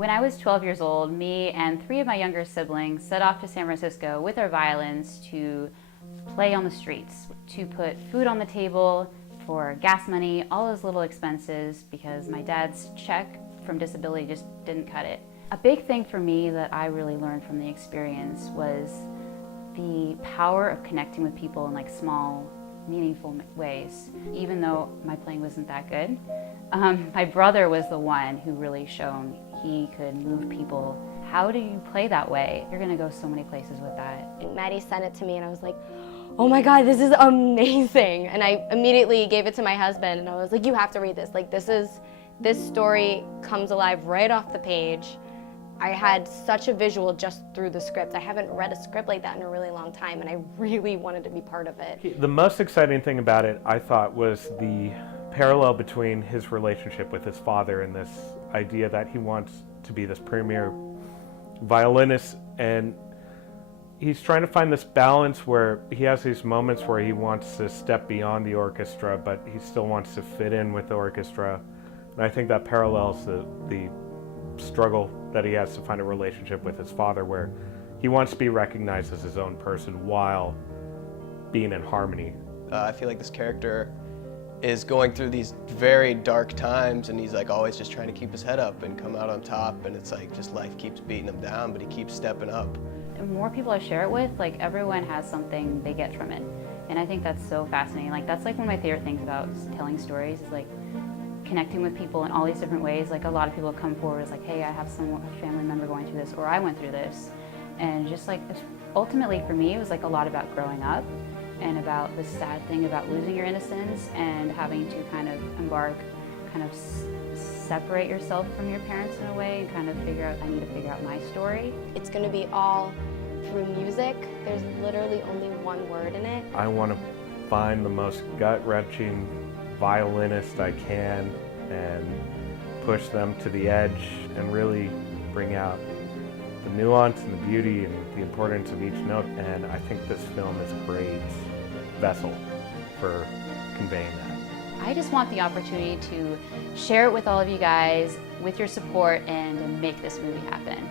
When I was 12 years old, me and three of my younger siblings set off to San Francisco with our violins to play on the streets, to put food on the table, for gas money, all those little expenses, because my dad's check from disability just didn't cut it. A big thing for me that I really learned from the experience was the power of connecting with people in like small, meaningful ways. Even though my playing wasn't that good, my brother was the one who really shown he could move people. How do you play that way? You're gonna go so many places with that. And Maddie sent it to me and I was like, oh my God, this is amazing. And I immediately gave it to my husband and I was like, you have to read this. Like this story comes alive right off the page. I had such a visual just through the script. I haven't read a script like that in a really long time and I really wanted to be part of it. The most exciting thing about it, I thought, was the parallel between his relationship with his father and this idea that he wants to be this premier violinist, and he's trying to find this balance where he has these moments where he wants to step beyond the orchestra, but he still wants to fit in with the orchestra. And I think that parallels the struggle that he has to find a relationship with his father, where he wants to be recognized as his own person while being in harmony. I feel like this character is going through these very dark times and he's like always just trying to keep his head up and come out on top, and it's like just life keeps beating him down, but he keeps stepping up. The more people I share it with, like everyone has something they get from it. And I think that's so fascinating. Like that's like one of my favorite things about telling stories is like connecting with people in all these different ways. Like a lot of people come forward as like, hey, I have a family member going through this, or I went through this. And just like, ultimately for me, it was like a lot about growing up and about the sad thing about losing your innocence and having to kind of separate yourself from your parents in a way and kind of I need to figure out my story. It's gonna be all through music. There's literally only one word in it. I want to find the most gut-wrenching violinist I can and push them to the edge and really bring out the nuance and the beauty and the importance of each note. And I think this film is a great vessel for conveying that. I just want the opportunity to share it with all of you guys, with your support, and make this movie happen.